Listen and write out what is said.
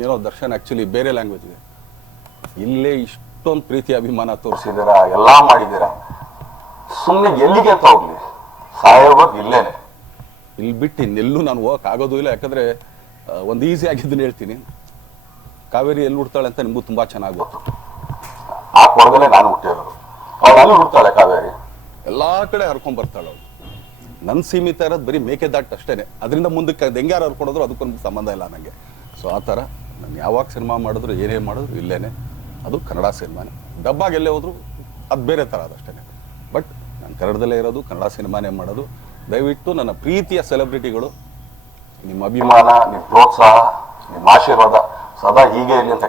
ಏನೋ ದರ್ಶನ್ ಆ್ಯಕ್ಚುಲಿ ಬೇರೆ ಲ್ಯಾಂಗ್ವೇಜ್ ಇದೆ. ಇಲ್ಲೇ ಇಷ್ಟೊಂದು ಪ್ರೀತಿ, ಅಭಿಮಾನ ತೋರಿಸಿದ್ದೀರಾ, ಎಲ್ಲ ಮಾಡಿದ್ದೀರಾ? ಸುಮ್ಮನೆ ಎಲ್ಲಿಗೆ ಅಂತ ಹೋಗ್ಲಿ. ಸಾಯೋಗೋದು ಇಲ್ಲೇನೆ. ಇಲ್ಲಿ ಬಿಟ್ಟು ಇನ್ನೆಲ್ಲೂ ನಾನು ಹೋಗಕ್ಕೆ ಆಗೋದು ಇಲ್ಲ, ಯಾಕಂದ್ರೆ ಒಂದು ಈಸಿ ಆಗಿದ್ದನ್ನು ಹೇಳ್ತೀನಿ. ಕಾವೇರಿ ಎಲ್ಲಿ ಹುಡ್ತಾಳೆ ಅಂತ ನಿಮಗೂ ತುಂಬ ಚೆನ್ನಾಗಿ ಗೊತ್ತು. ಆ ಕೊಡದಲ್ಲೇ ನಾನು ಹುಟ್ಟಿರೋದು ಅವಳು ಅಲ್ಲಿ ಹುಡ್ತಾಳೆ ಕಾವೇರಿ. ಎಲ್ಲ ಕಡೆ ಹರ್ಕೊಂಡ್ ಬರ್ತಾಳೆ ಅವಳು. ನನ್ನ ಸೀಮಿತ ಇರೋದು ಬರೀ ಮೇಕೆದಾಟ್ ಅಷ್ಟೇನೆ. ಅದರಿಂದ ಮುಂದಕ್ಕೆ ಅದು ಹೆಂಗೆ ಯಾರು ಹರ್ಕೊಡೋದ್ರು ಅದಕ್ಕೊಂದು ಸಂಬಂಧ ಇಲ್ಲ ನನಗೆ ಸೊ ಆ ಥರ. ನಾನು ಯಾವಾಗ ಸಿನಿಮಾ ಮಾಡಿದ್ರು, ಏನೇ ಮಾಡಿದ್ರು ಇಲ್ಲೇನೆ. ಅದು ಕನ್ನಡ ಸಿನಿಮಾನೇ. ಡಬ್ಬಾಗ ಎಲ್ಲೇ ಹೋದ್ರು ಅದು ಬೇರೆ ಥರ ಅದಷ್ಟೇ ಬಟ್ ನಾನು ಕನ್ನಡದಲ್ಲೇ ಇರೋದು, ಕನ್ನಡ ಸಿನಿಮಾನೇ ಮಾಡೋದು. ದಯವಿಟ್ಟು ನನ್ನ ಪ್ರೀತಿಯ ಸೆಲೆಬ್ರಿಟಿಗಳು, ನಿಮ್ಮ ಅಭಿಮಾನ, ನಿಮ್ಮ ನಿಮ್ ಪ್ರೋತ್ಸಾಹ, ನಿಮ್ಮ ಆಶೀರ್ವಾದ ಸದಾ ಹೀಗೆ ಇರಲಿ ಅಂತ